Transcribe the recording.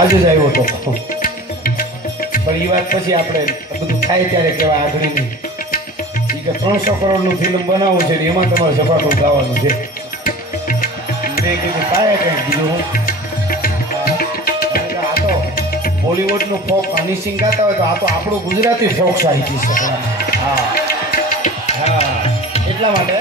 આજે જ આવ્યો હતો પણ એ વાત પછી આપણે બધું થાય ત્યારે કહેવાય આગળની એ કે 300 કરોડનું ફિલ્મ બનાવવું છે એમાં તમારે ઝપાટું ગાવાનું છે મેં કીધું કાંઈ કંઈ બીજું હું આ તો બોલિવૂડનું ફોક હની સિંહ ગાતા હોય તો આ તો આપણું ગુજરાતી ફોક સાહિત્ય છે હા હા એટલા માટે